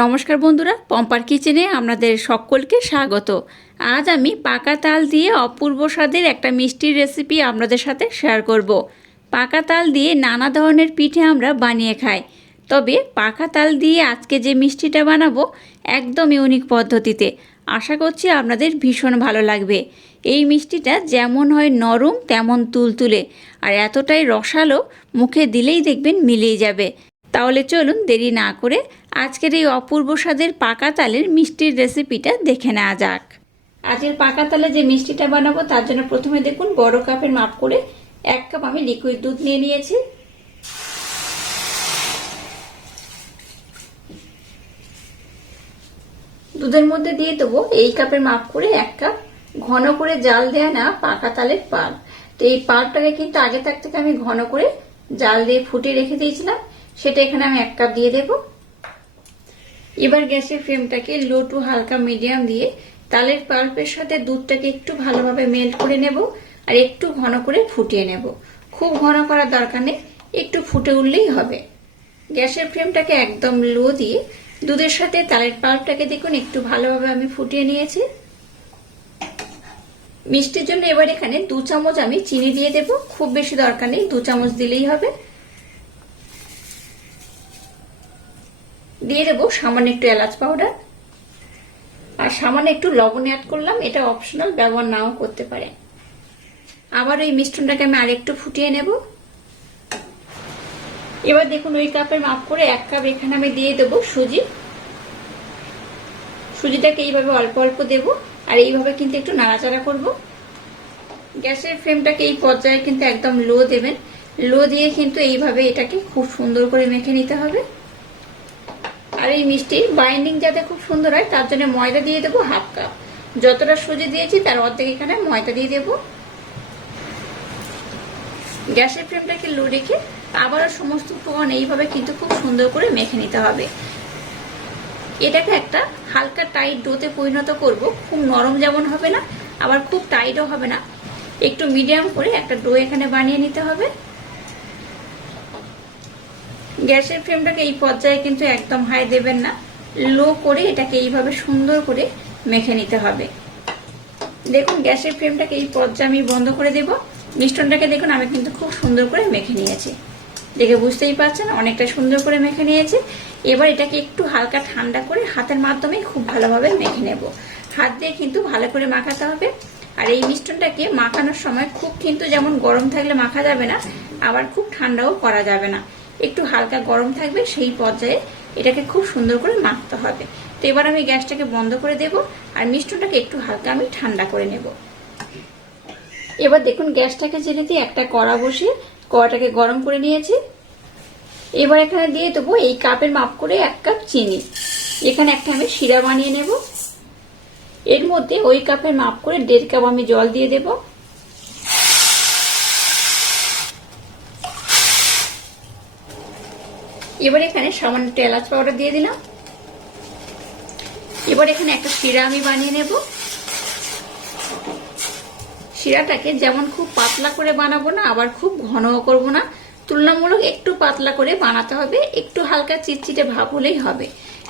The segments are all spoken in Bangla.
নমস্কার বন্ধুরা, পম্পার কিচেনে আপনাদের সকলকে স্বাগত। আজ আমি পাকা তাল দিয়ে অপূর্ব স্বাদের একটা মিষ্টির রেসিপি আপনাদের সাথে শেয়ার করব। পাকা তাল দিয়ে নানা ধরনের পিঠে আমরা বানিয়ে খাই। তবে পাকা তাল দিয়ে আজকে যে মিষ্টিটা বানাবো একদম ইউনিক পদ্ধতিতে। আশা করছি আপনাদের ভীষণ ভালো লাগবে। এই মিষ্টিটা যেমন হয় নরম, তেমন তুলতুলে। আর এতটাই রসালো, মুখে দিলেই দেখবেন মিলিয়ে যাবে। তাহলে চলুন দেরি না করে আজকের এই অপূর্ব স্বাদের পাকা তালের মিষ্টির রেসিপিটা দেখে নেওয়া যাক। আজকের পাকা তালে যে মিষ্টিটা বানাবো তার জন্য প্রথমে দেখুন বড় কাপের মাপ করে এক কাপ আমি লিকুইড দুধ নিয়ে নিয়েছি। দুধের মধ্যে দিয়ে দেবো এই কাপের মাপ করে এক কাপ। ঘন করে জাল দেয়া না পাকা তালের পাল তো এই পালটাকে কিন্তু আগে থাকতে আমি ঘন করে জাল দিয়ে ফুটিয়ে রেখে দিয়েছিলাম। সেটা এখানে আমি এক কাপ দিয়ে দেব। এবার গ্যাসের ফ্লেমটাকে লো টু হালকা মিডিয়াম দিয়ে তালের পাল্পের সাথে দুধটাকে একটু ভালোভাবে মেল্ট করে নেব আর একটু ঘন করে ফুটিয়ে নেব। খুব ঘন করার দরকার নেই, একটু ফুটে উঠলেই হবে। গ্যাসের ফ্লেমটাকে একদম লো দিয়ে দুধের সাথে তালের পাল্পটাকে দেখুন, একটু ভালোভাবে আমি ফুটিয়ে নিয়েছি। মিষ্টির জন্য এবার এখানে দু চামচ আমি চিনি দিয়ে দেব, খুব বেশি দরকার নেই, দু চামচ দিলেই হবে। দিয়ে দেবো, সামান্য একটু এলাচ পাউডার আর সামান্য একটু লবণ অ্যাড করলাম, এটা অপশনাল ব্যবহার নাও করতে পারে। আবার ওই মিষ্টনটাকে আমি আরেকটু ফুটিয়ে নেব। এবার দেখুন, ওই কাপের মাপ করে এক কাপ এখানে আমি দিয়ে দেবো সুজি। সুজিটাকে এইভাবে অল্প অল্প দেব, আর এইভাবে কিন্তু একটু নাড়াচাড়া করব। গ্যাসের ফ্লেমটাকে এই পর্যায়ে কিন্তু একদম লো দেবেন। লো দিয়ে কিন্তু এইভাবে এটাকে খুব সুন্দর করে মেখে নিতে হবে। আর এই মিষ্টির বাইন্ডিং যাতে খুব সুন্দর হয়, তার জন্য ময়দা দিয়ে দেবো হাফ কাপ যতটা সুজি দিয়েছি, তার অর্ধেক এখানে ময়দা দিয়ে দেবো। গ্যাসের ফ্লেমটাকে লো রেখে আবারও সমস্ত উপকরণ এইভাবে কিন্তু খুব সুন্দর করে মেখে নিতে হবে। এটাকে একটা হালকা টাইট ডোতে পরিণত করব। খুব নরম যেমন হবে না, আবার খুব টাইটও হবে না। একটু মিডিয়াম করে একটা ডো এখানে বানিয়ে নিতে হবে। গ্যাসের ফ্লেমটাকে এই পর্যায়ে কিন্তু একদম হাই দেবেন না। লো করে এটাকে এইভাবে সুন্দর করে মেখে নিতে হবে। দেখুন, গ্যাসের ফ্লেমটাকে এই পর্যায়ে আমি বন্ধ করে দেব। মিষ্টনটাকে দেখুন, আমি কিন্তু খুব সুন্দর করে মেখে নিয়েছি। দেখে বুঝতেই পারছেন, অনেকটা সুন্দর করে মেখে নিয়েছি। এবার এটাকে একটু হালকা ঠান্ডা করে হাতের মাধ্যমে খুব ভালোভাবে মেখে নেব। হাত দিয়ে কিন্তু ভালো করে মাখাতে হবে। আর এই মিষ্টনটাকে মাখানোর সময় খুব কিন্তু যেমন গরম থাকলে মাখা যাবে না, আবার খুব ঠান্ডাও করা যাবে না। একটু হালকা গরম থাকবে, সেই পর্যায়ে এটাকে খুব সুন্দর করে মাখতে হবে। তো এবার আমি গ্যাসটাকে বন্ধ করে দেব আর মিষ্টনটাকে একটু হালকা আমি ঠান্ডা করে নেব। এবার দেখুন গ্যাসটাকে জেলে দিয়ে একটা কড়া বসিয়ে কড়াটাকে গরম করে নিয়েছি। এবার এখানে দিয়ে দেবো এই কাপের মাপ করে এক কাপ চিনি। এখানে একটা আমি শিরা বানিয়ে নেব। এর মধ্যে ওই কাপের মাপ করে দেড় কাপ আমি জল দিয়ে দেবো। এবার এখানে সামান্য একটু এলাচ পাউডার দিয়ে দিলাম। এবার এখানে একটা শিরা আমি বানিয়ে নেব। শিরাটাকে যেমন খুব পাতলা করে বানাবো না, আবার খুব ঘনও করব না, তুলনামূলক একটু পাতলা করে বানাতে হবে, একটু হালকা চিটচিটে ভাব হলেই হবে।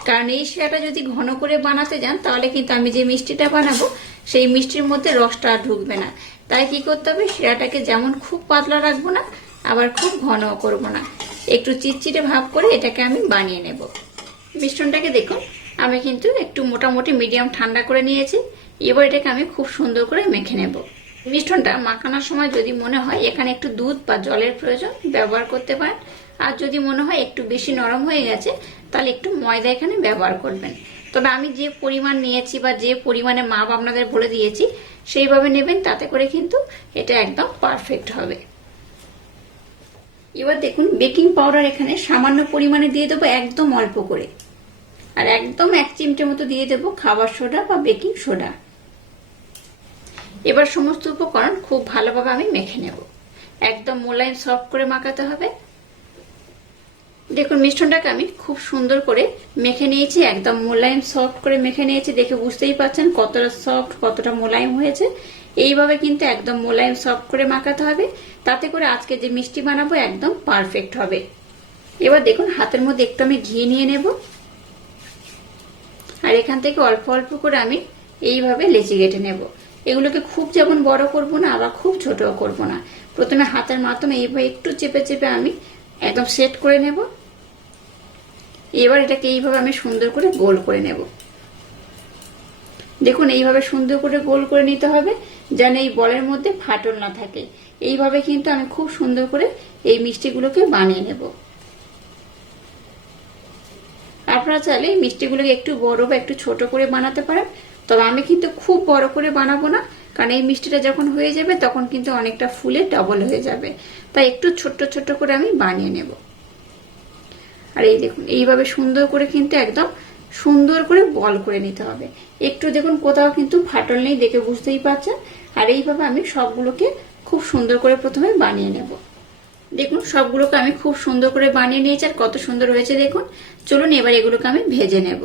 কারণ এই শিরাটা যদি ঘন করে বানাতে যান, তাহলে কিন্তু আমি যে মিষ্টিটা বানাবো, সেই মিষ্টির মধ্যে রসটা আর ঢুকবে না। তাই কি করতে হবে? শিরাটাকে যেমন খুব পাতলা রাখব না, আবার খুব ঘনও করব না। একটু চিটচিটে ভাব করে এটাকে আমি বানিয়ে নেব। মিশ্রণটাকে দেখুন, আমি কিন্তু একটু মোটামুটি মিডিয়াম ঠান্ডা করে নিয়েছি। এবার এটাকে আমি খুব সুন্দর করে মেখে নেব। মিশ্রণটা মাখানোর সময় যদি মনে হয় এখানে একটু দুধ বা জলের প্রয়োজন, ব্যবহার করতে পারেন। আর যদি মনে হয় একটু বেশি নরম হয়ে গেছে, তাহলে একটু ময়দা এখানে ব্যবহার করবেন। তবে আমি যে পরিমাণ নিয়েছি বা যে পরিমাণে মাপ আপনাদের বলে দিয়েছি, সেইভাবে নেবেন, তাতে করে কিন্তু এটা একদম পারফেক্ট হবে। এবার দেখুন বেকিং পাউডার এখানে সামান্য পরিমাণে দিয়ে দেবো একদম অল্প করে। আর একদম এক চিমটে মতো দিয়ে দেবো খাবার সোডা বা বেকিং সোডা। এবার সমস্ত উপকরণ খুব ভালোভাবে আমি মেখে নেব। একদম মোলায়েম সফট করে মাখাতে হবে। দেখুন মিষ্টনটাকে আমি খুব সুন্দর করে মেখে নিয়েছি, একদম মোলায়েম সফট করে মেখে নিয়েছি, দেখে বুঝতেই পারছেন কতটা সফট কতটা মোলায়েম হয়েছে। এইভাবে কিন্তু একদম মোলায়েম সফট করে মাখাতে হবে। তাতে করে আজকে যে মিষ্টি বানাবো একদম পারফেক্ট হবে। এবার দেখুন, হাতের মধ্যে একটু আমি ঘি নিয়ে নেব। আর এখান থেকে অল্প অল্প করে আমি এইভাবে লেচি কেটে নেব। এগুলোকে খুব যেমন বড় করব না, আবার খুব ছোটও করব না। প্রথমে হাতের মাধ্যমে এইভাবে একটু চেপে চেপে আমি একদম সেট করে নেব। এবার এটাকে এইভাবে আমি সুন্দর করে গোল করে নেব। দেখুন, এইভাবে সুন্দর করে গোল করে নিতে হবে। যেন এই বলের মধ্যে ফাটল না থাকে। এইভাবে কিন্তু আমি খুব সুন্দর করে এই মিষ্টিগুলোকে বানিয়ে নেব। আপনারা চাইলে এই মিষ্টিগুলোকে একটু বড় বা একটু ছোট করে বানাতে পারেন, তবে আমি কিন্তু খুব বড় করে বানাবো না, কারণ এই মিষ্টিটা যখন হয়ে যাবে তখন কিন্তু অনেকটা ফুলে ডবল হয়ে যাবে। তাই একটু ছোট্ট ছোট্ট করে আমি বানিয়ে নেব। আর এই দেখুন, এইভাবে সুন্দর করে কিন্তু একদম সুন্দর করে বল করে নিতে হবে। একটু দেখুন, কোথাও কিন্তু ফাটল নেই দেখে বুঝতেই পারছেন। আর এইভাবে আমি সবগুলোকে খুব সুন্দর করে প্রথমে বানিয়ে নেব। দেখুন, সবগুলোকে আমি খুব সুন্দর করে বানিয়ে নিয়েছি আর কত সুন্দর হয়েছে দেখুন। চলুন, এবার এগুলোকে আমি ভেজে নেব।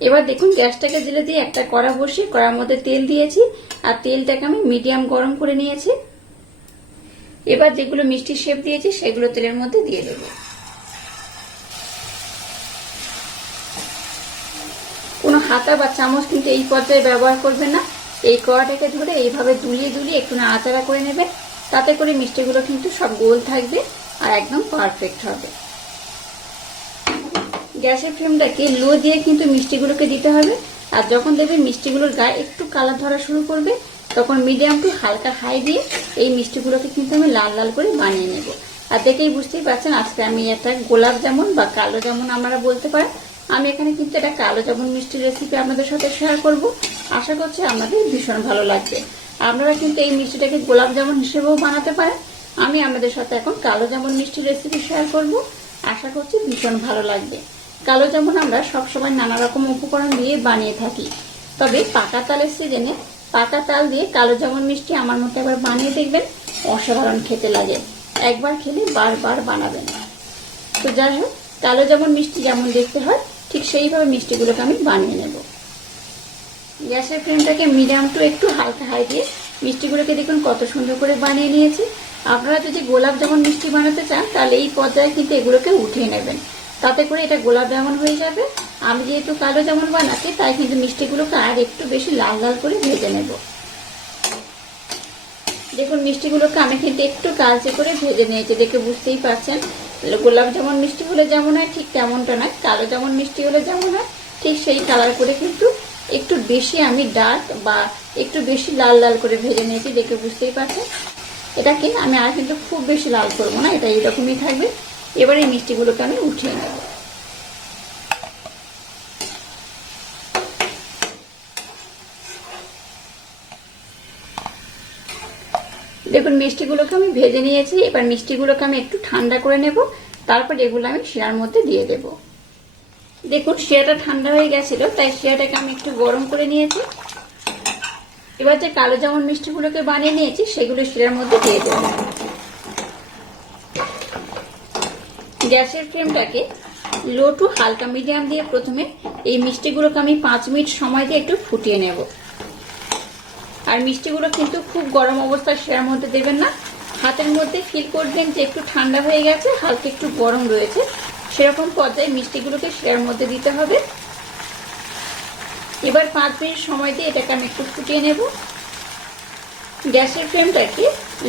এবার দেখুন, গ্যাসটাকে জেলে দিয়ে একটা কড়া বসিয়ে কড়ার মধ্যে তেল দিয়েছি। আর তেলটাকে আমি মিডিয়াম গরম করে নিয়েছি। এবার যেগুলো মিষ্টি শেপ দিয়েছি, সেগুলো তেলের মধ্যে দিয়ে দেবো কোনো হাতা বা চামচ কিন্তু এই পর্যায়ে ব্যবহার করবেন না। এই কড়াটাকে ধরে এইভাবে দুলিয়ে দুলিয়ে একটু নাড়াচাড়া করে নেবে তাতে করে মিষ্টিগুলো কিন্তু সব গোল থাকবে আর একদম পারফেক্ট হবে। গ্যাসের ফ্লেমটাকে লো দিয়ে কিন্তু মিষ্টিগুলোকে দিতে হবে। আর যখন দেখবে মিষ্টিগুলোর গায়ে একটু কালার ধরা শুরু করবে, তখন মিডিয়াম টু হালকা হাই দিয়ে এই মিষ্টিগুলোকে কিন্তু আমি লাল লাল করে বানিয়ে নেব। আর দেখেই বুঝতেই পারছেন, আজকে আমি একটা গোলাপ জামুন বা কালো জামুন আমরা বলতে পারি আমি এখানে কিন্তু একটা কালো জামুন মিষ্টির রেসিপি আপনাদের সাথে শেয়ার করব। আশা করছি আমাদের ভীষণ ভালো লাগবে। আপনারা কিন্তু এই মিষ্টিটাকে গোলাপ জামুন হিসেবেও বানাতে পারেন। আমি আমাদের সাথে এখন কালো জামুন মিষ্টির রেসিপি শেয়ার করব। আশা করছি ভীষণ ভালো লাগবে। কালো জামুন আমরা সবসময় নানা রকম উপকরণ দিয়ে বানিয়ে থাকি। তবে পাকা তালের সিজনে পাকা তাল দিয়ে কালো জামুন মিষ্টি আমার মতো একবার বানিয়ে দেখবেন। অসাধারণ খেতে লাগে। একবার খেলে বারবার বানাবেন। তো যাই হোক, কালো যেমন মিষ্টি যেমন দেখতে হয় ঠিক সেইভাবে মিষ্টিগুলোকে আমি বানিয়ে নেব। গ্যাসের ফ্লেমটাকে মিডিয়াম টু একটু হালকা হাই দিয়ে মিষ্টিগুলোকে দেখুন কত সুন্দর করে বানিয়ে নিয়েছি। আপনারা যদি গোলাপ যেমন মিষ্টি বানাতে চান, তাহলে এই পর্যায়ে কিন্তু এগুলোকে উঠিয়ে নেবেন। তাতে করে এটা গোলাপ যেমন হয়ে যাবে। আমি যেহেতু কালো যেমন বানাচ্ছি, তাই কিন্তু মিষ্টিগুলোকে আর একটু বেশি লাল লাল করে ভেজে নেব। দেখুন মিষ্টিগুলোকে আমি কিন্তু একটু কালচে করে ভেজে নিয়েছি, দেখে বুঝতেই পারছেন। গোলাপ যেমন মিষ্টি হলে যেমন হয়, ঠিক তেমনটা নয়। কালো যেমন মিষ্টি হলে যেমন হয়, ঠিক সেই কালার করে কিন্তু একটু বেশি আমি ডার্ক বা একটু বেশি লাল লাল করে ভেজে নিয়েছি দেখে বুঝতেই পারছেন। এটাকে আমি আর কিন্তু খুব বেশি লাল করব না, এটা এরকমই থাকবে। এবার এই মিষ্টিগুলোকে আমি উঠিয়ে নেব। দেখুন, মিষ্টিগুলোকে আমি ভেজে নিয়েছি। এবার মিষ্টিগুলোকে আমি একটু ঠান্ডা করে নেব। তারপর এগুলো আমি শিরার মধ্যে দিয়ে দেব। দেখুন, শিরাটা ঠান্ডা হয়ে গেছিল, তাই শিরাটাকে আমি একটু গরম করে নিয়েছি। এবার যে কালো জামুন মিষ্টিগুলোকে বানিয়ে নিয়েছি, সেগুলো শিরার মধ্যে দিয়ে দেব। গ্যাসের ফ্লেমটাকে লো টু হালকা মিডিয়াম দিয়ে প্রথমে এই মিষ্টিগুলোকে আমি পাঁচ মিনিট সময় দিয়ে একটু ফুটিয়ে নেব। আর মিষ্টিগুলো কিন্তু খুব গরম অবস্থায় সেরার মধ্যে দেবেন না। হাতের মধ্যে ফিল করবেন যে একটু ঠান্ডা হয়ে গেছে, হালকা একটু গরম রয়েছে। সেরকম পর্যায়ে মিষ্টিগুলোকে সেরার মধ্যে দিতে হবে। এবার পাঁচ মিনিট সময় দিয়ে এটাকে আমি একটু ফুটিয়ে নেব। গ্যাসের ফ্লেমটাকে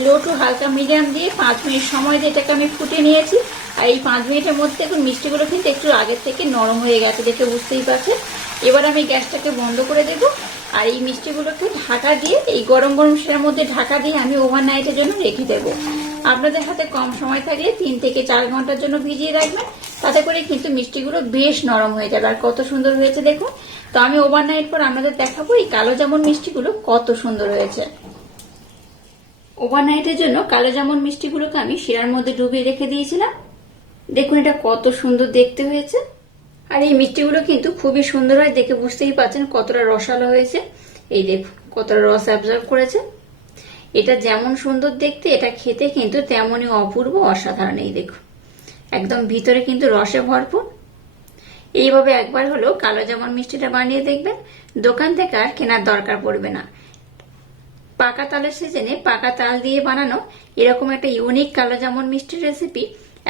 লো টু হালকা মিডিয়াম দিয়ে পাঁচ মিনিট সময় দিয়ে এটাকে আমি ফুটে নিয়েছি। আর এই পাঁচ মিনিটের মধ্যে এখন মিষ্টিগুলো কিন্তু একটু আগের থেকে নরম হয়ে গেছে দেখে বুঝতেই পারছেন। এবার আমি গ্যাসটাকে বন্ধ করে দেব। আর এই মিষ্টিগুলোকে ঢাকা দিয়ে, এই গরম গরম সের মধ্যে ঢাকা দিয়ে আমি ওভার নাইটের জন্য রেখে দেবো। আপনাদের হাতে কম সময় থাকলে তিন থেকে চার ঘণ্টার জন্য ভিজিয়ে রাখবেন। তাতে করে কিন্তু মিষ্টিগুলো বেশ নরম হয়ে যাবে। আর কত সুন্দর হয়েছে দেখুন। তো আমি ওভার নাইট পর আপনাদের দেখাবো এই কালো জামুন মিষ্টিগুলো কত সুন্দর হয়েছে। ওভারনাইটের জন্য কালো জামুন মিষ্টিগুলোকে আমি শিরার মধ্যে ডুবিয়ে রেখে দিয়েছিলাম। দেখুন এটা কত সুন্দর দেখতে হয়েছে। আর এই মিষ্টিগুলো কিন্তু খুবই সুন্দর হয়, দেখে বুঝতেই পারছেন কতটা রসালো হয়েছে। এই দেখুন, কতটা রস অ্যাবজর্ব করেছে। এটা যেমন সুন্দর দেখতে, এটা খেতে কিন্তু তেমনই অপূর্ব, অসাধারণ, এই দেখুন। একদম ভিতরে কিন্তু রসে ভরপুর। এইভাবে একবার হলো কালো জামুন মিষ্টিটা বানিয়ে দেখবেন। দোকান থেকে আর কেনার দরকার পড়বে না। পাকা তালের সিজনে পাকা তাল দিয়ে বানানো এরকম একটা ইউনিক কালো জামুন মিষ্টির রেসিপি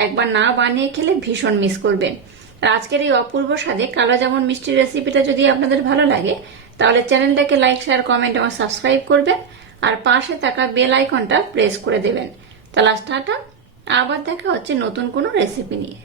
একবার না বানিয়ে খেলে ভীষণ মিস করবেন। আর আজকের এই অপূর্ব স্বাদে কালো জামুন মিষ্টির রেসিপিটা যদি আপনাদের ভালো লাগে, তাহলে চ্যানেলটাকে লাইক শেয়ার কমেন্ট এবং সাবস্ক্রাইব করবেন আর পাশে থাকা বেল আইকনটা প্রেস করে দেবেন। তাহলে আবার দেখা হচ্ছে নতুন কোনো রেসিপি নিয়ে।